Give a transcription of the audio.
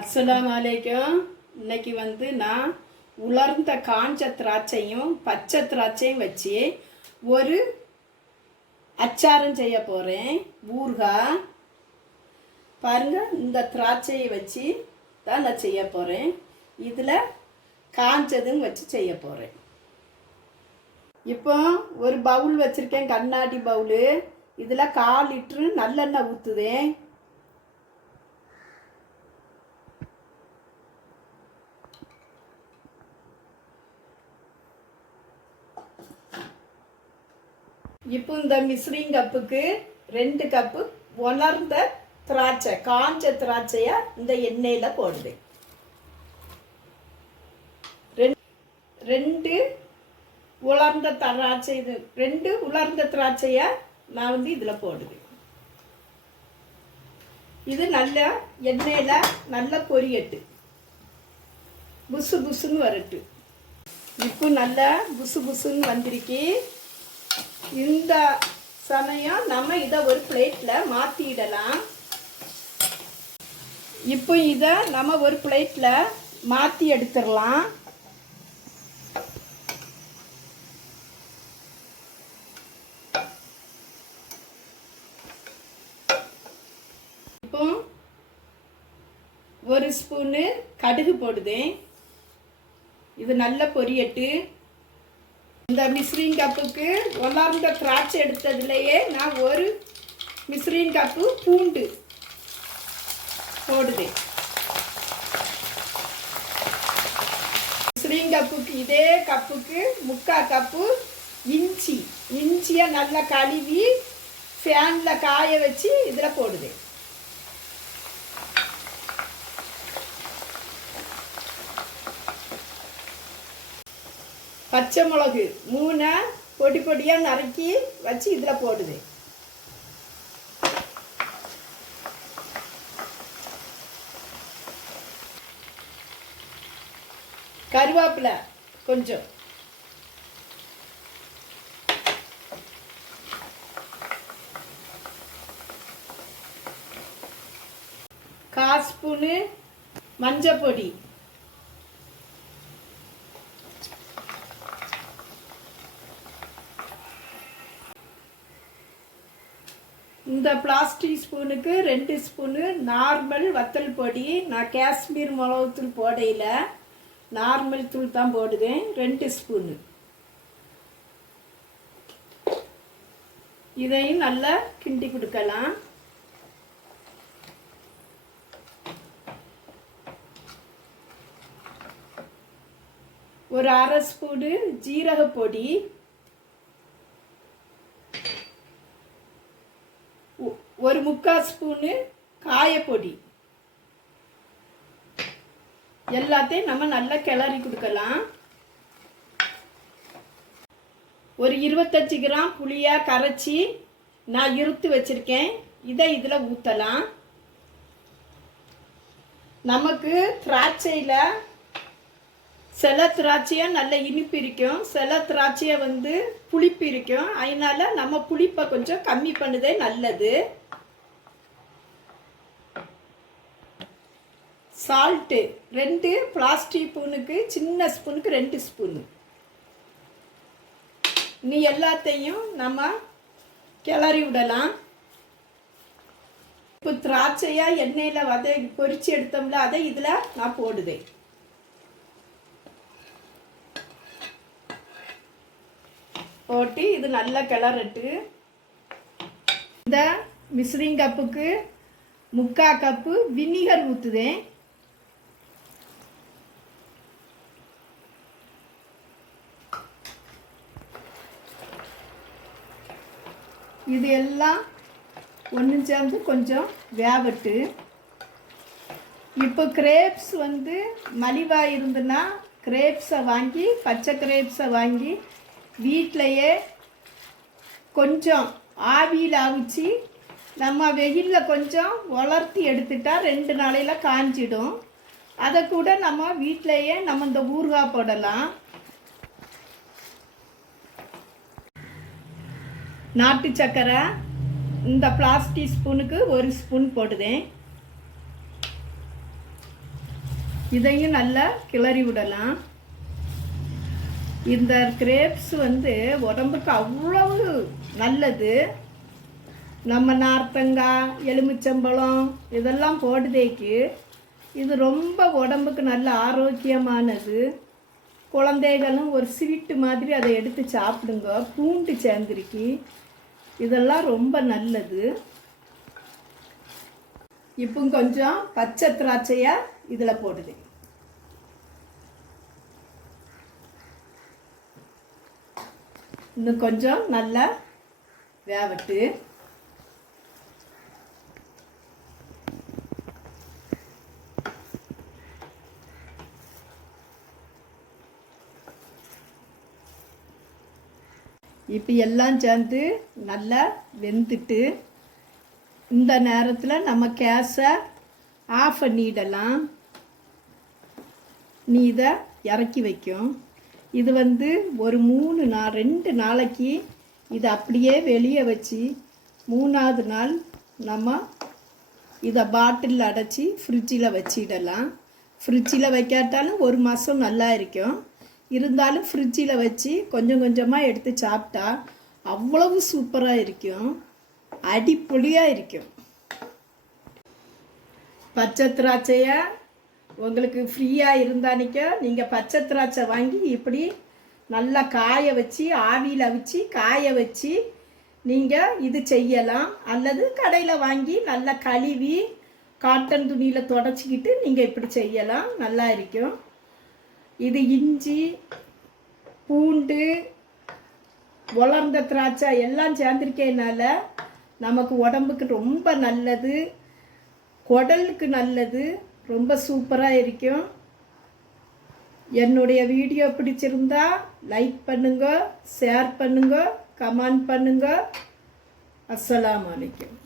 அஸ்ஸலாமு அலைக்கும். இன்னைக்கு நான் உலர்ந்த காஞ்ச திராட்சையும் பச்சை திராட்சையும் வச்சு ஒரு அச்சாரம் செய்ய போகிறேன். ஊறுகாய் பாருங்க, இந்த திராட்சையை வச்சு தான் நான் செய்ய போகிறேன். இதில் காஞ்சதும் வச்சு செய்ய போகிறேன். இப்போ ஒரு பவுல் வச்சுருக்கேன், கண்ணாடி பவுலு. இதில் 1/4 லிட்டரு நல்லெண்ணெய் ஊற்றுதேன். இப்போ இந்த மிஸ்ரிங் கப்புக்கு 2 கப்பு உலர்ந்த திராட்சை, காஞ்ச திராட்சையை இந்த எண்ணெயில் போடுது. 2 உலர்ந்த திராட்சை, இது 2 உலர்ந்த திராட்சையை நான் இதில் போடுது. இது நல்ல எண்ணெயில் நல்லா பொரியட்டு, புசு புசுன்னு வரட்டு. இப்போ நல்லா புசு புசுன்னு வந்திருக்கு. இந்த சமயம் நம்ம இதை ஒரு பிளேட்டில் மாற்றிடலாம். இப்போ இதை நம்ம ஒரு பிளேட்டில் மாற்றி எடுத்துடலாம். இப்போ 1 ஸ்பூனு கடுகு போடுதேன். இது நல்லா பொரியட்டு. இந்த மிஸ்ரிங் கப்புக்கு உலர்ந்த திராட்சை எடுத்ததுலேயே நான் 1 மிஸ்ரிங் கப்பு பூண்டு போடுதேன். மிஸ்ரிங் கப்புக்கு இதே கப்புக்கு 3/4 கப்பு இஞ்சியை நல்லா கழுவி ஃபேனில் காய வச்சு இதில் போடுதேன். பச்சை மிளகு 3 பொடி பொடியாக நறுக்கி வச்சு இதில் போடுது. கருவேப்பிலை கொஞ்சம், கால் ஸ்பூனு மஞ்சள் பொடி, இந்த பிளாஸ்டிக் ஸ்பூனுக்கு 2 ஸ்பூனு நார்மல் வத்தல் பொடி. நான் காஷ்மீர் மிளகுத்தூள் போடையில் நார்மல் தூள் தான் போடுவேன். 2 ஸ்பூனு. இதையும் நல்லா கிண்டி கொடுக்கலாம். ஒரு 1/2 ஸ்பூனு ஜீரக பொடி, 1/4 ஸ்பூனு காயப்பொடி. எல்லாத்தையும் நம்ம நல்லா கிளறி கொடுக்கலாம். ஒரு 25 கிராம் புளியாக கரைச்சி நான் இருத்து வச்சிருக்கேன். இதை இதில் ஊற்றலாம். நமக்கு திராட்சையில் சில திராட்சையை நல்ல இனிப்பு இருக்கும், சில திராட்சையை புளிப்பு இருக்கும். அதனால நம்ம புளிப்பை கொஞ்சம் கம்மி பண்ணுதே நல்லது. சால்ட்டு 2 பிளாஸ்டிக் ஸ்பூனுக்கு, சின்ன ஸ்பூனுக்கு 2 ஸ்பூனு. நீ எல்லாத்தையும் நம்ம கிளறி விடலாம். இப்போ திராட்சையா எண்ணெயில் பொரிச்சு எடுத்தோம்ல, அதை இதில் நான் போடுதேன். போட்டு இது நல்லா கிளறட்டு. இந்த மிஸ்ரிங் கப்புக்கு 3/4 கப்பு வினிகர் ஊற்றுதேன். இது எல்லாம் ஒன்று சேர்ந்து கொஞ்சம் வேவட்டு. இப்போ கிரேப்ஸ் மலிவாக இருந்துன்னா கிரேப்ஸை வாங்கி, பச்சை கிரேப்ஸை வாங்கி வீட்டிலையே கொஞ்சம் ஆவியில் அவிச்சு நம்ம வெயிலில் கொஞ்சம் வளர்த்தி எடுத்துட்டா 2 நாளையில் காஞ்சிடும். அதை கூட நம்ம வீட்டிலையே நம்ம இந்த ஊறுகாய் போடலாம். நாட்டு சக்கரை இந்த பிளாஸ்டிக் ஸ்பூனுக்கு 1 ஸ்பூன் போடுதேன். இதையும் நல்லா கிளறி விடலாம். இந்த கிரேப்ஸ் வந்து உடம்புக்கு அவ்வளவு நல்லது. நம்ம நார்த்தங்காய், எலுமிச்சம்பழம் இதெல்லாம் போடுதேக்கு இது ரொம்ப உடம்புக்கு நல்ல ஆரோக்கியமானது. குழந்தைகளும் ஒரு ஸ்வீட்டு மாதிரி அதை எடுத்து சாப்பிடுங்க. பூண்டு சேர்ந்துருக்கி இதெல்லாம் ரொம்ப நல்லது. இப்போ கொஞ்சம் பச்சை திராட்சையை இதில் போடுது. இன்னும் கொஞ்சம் நல்லா வேவட்டு. இப்போ எல்லாம் சேர்ந்து நல்லா வெந்துட்டு இந்த நேரத்தில் நம்ம கேஸை ஆஃப் பண்ணிடலாம். நீ இதை இறக்கி வைக்கும். இது வந்து ஒரு 2 நாளைக்கு இதை அப்படியே வெளியே வச்சு 3ஆவது நாள் நம்ம இதை பாட்டிலில் அடைச்சி ஃப்ரிட்ஜில் வச்சிடலாம். ஃப்ரிட்ஜில் வைக்காட்டாலும் 1 மாதம் நல்லா இருக்கும். இருந்தாலும் ஃப்ரிட்ஜில் வச்சு கொஞ்சம் கொஞ்சமாக எடுத்து சாப்பிட்டா அவ்வளவு சூப்பராக இருக்கும், அடிப்பொலியாக இருக்கும். பச்சை திராட்சையை உங்களுக்கு ஃப்ரீயாக இருந்தானிக்க நீங்கள் பச்சை திராட்சை வாங்கி இப்படி நல்லா காய வச்சு ஆவியில் அவிச்சு காய வச்சு நீங்கள் இது செய்யலாம். அல்லது கடையில் வாங்கி நல்லா கழுவி காட்டன் துணியில் தொடச்சிக்கிட்டு நீங்கள் இப்படி செய்யலாம், நல்லா இருக்கும். இது இஞ்சி, பூண்டு, உலர்ந்த திராட்சை எல்லாம் சேர்ந்துருக்கனால நமக்கு உடம்புக்கு ரொம்ப நல்லது, குடலுக்கு நல்லது, ரொம்ப சூப்பராக இருக்கும். என்னுடைய வீடியோ பிடிச்சிருந்தா லைக் பண்ணுங்க, ஷேர் பண்ணுங்க, கமெண்ட் பண்ணுங்க. அஸ்ஸலாமு அலைக்கும்.